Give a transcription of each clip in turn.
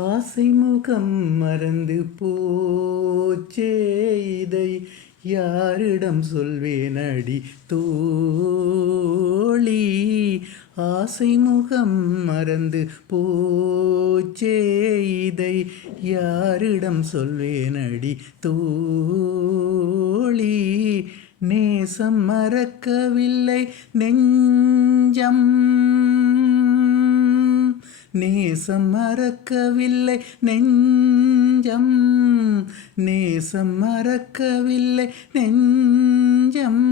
ஆசை முகம் மறந்து போச்சே, இதை யாரிடம் சொல்வேனடி தோழி. ஆசை முகம் மறந்து போச்சே, இதை யாரிடம் சொல்வேனடி தோழி. நேசம் மறக்கவில்லை நெஞ்சம், நேசம் மறக்கவில்லை நெஞ்சம், நேசம் மறக்கவில்லை நெஞ்சம்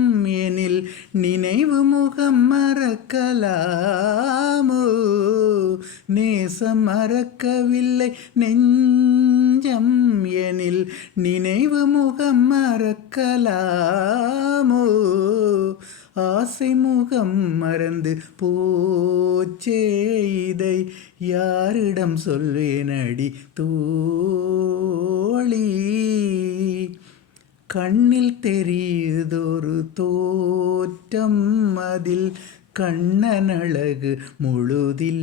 எனில் நினைவு முகம் மறக்கலாமோ. நேசம் மறக்கவில்லை நெஞ்சம் எனில் நினைவு முகம் மறக்கலாமோ. ஆசை முகம் மறந்து போச்சே, இதை யாரிடம் சொல்வேனடி தோழி. கண்ணில் தெரியுதொரு தோற்றம், அதில் கண்ணன் அழகு முழுதில்லை.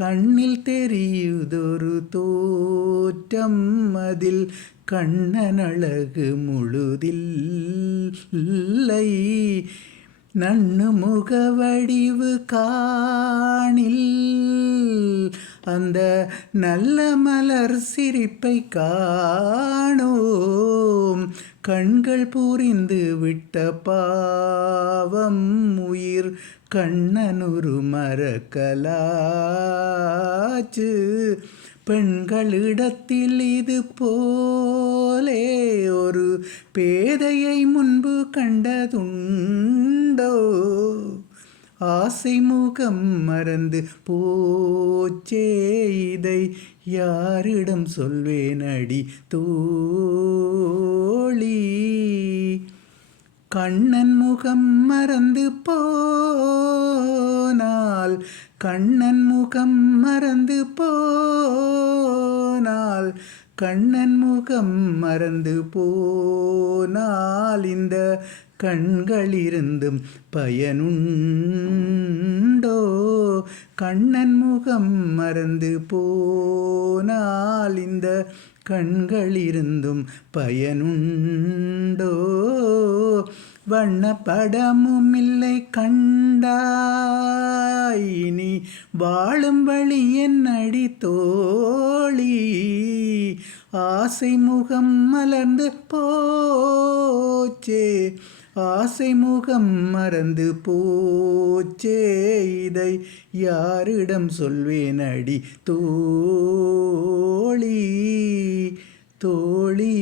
கண்ணில் தெரியுதொரு தோற்றம், அதில் கண்ணன் அழகு முழுதில்லை. நன்னு முகவடிவு காணில் அந்த நல்ல மலர் சிரிப்பை காணோம். கண்கள் புரிந்து விட்ட பாவம் உயிர் கண்ணனுரு மறக்கலாச்சு. பெண்களிடத்தில் இது போலே ஒரு பேதையை முன்பு கண்டதுண்டோ. ஆசை முகம் மறந்து போச்சே, இதை யாரிடம் சொல்வேனடி தோழி. கண்ணன் முகம் மறந்து போனால், கண்ணன் முகம் மறந்து போனால், கண்ணன் முகம் மறந்து போனால் இந்த கண்களிருந்தும் பயனுண்டோ. கண்ணன் முகம் மறந்து போனால் இந்த கண்களிருந்தும் பயனுண்டோ. வண்ணப்படமும் இல்லை கண்டாய், இனி வாழும் வழி என்னடி தோழி. ஆசை முகம் மலர்ந்து போச்சே, ஆசை முகம் மறந்து போச்சே, இதை யாரிடம் சொல்வேனடி தோழி தோழி.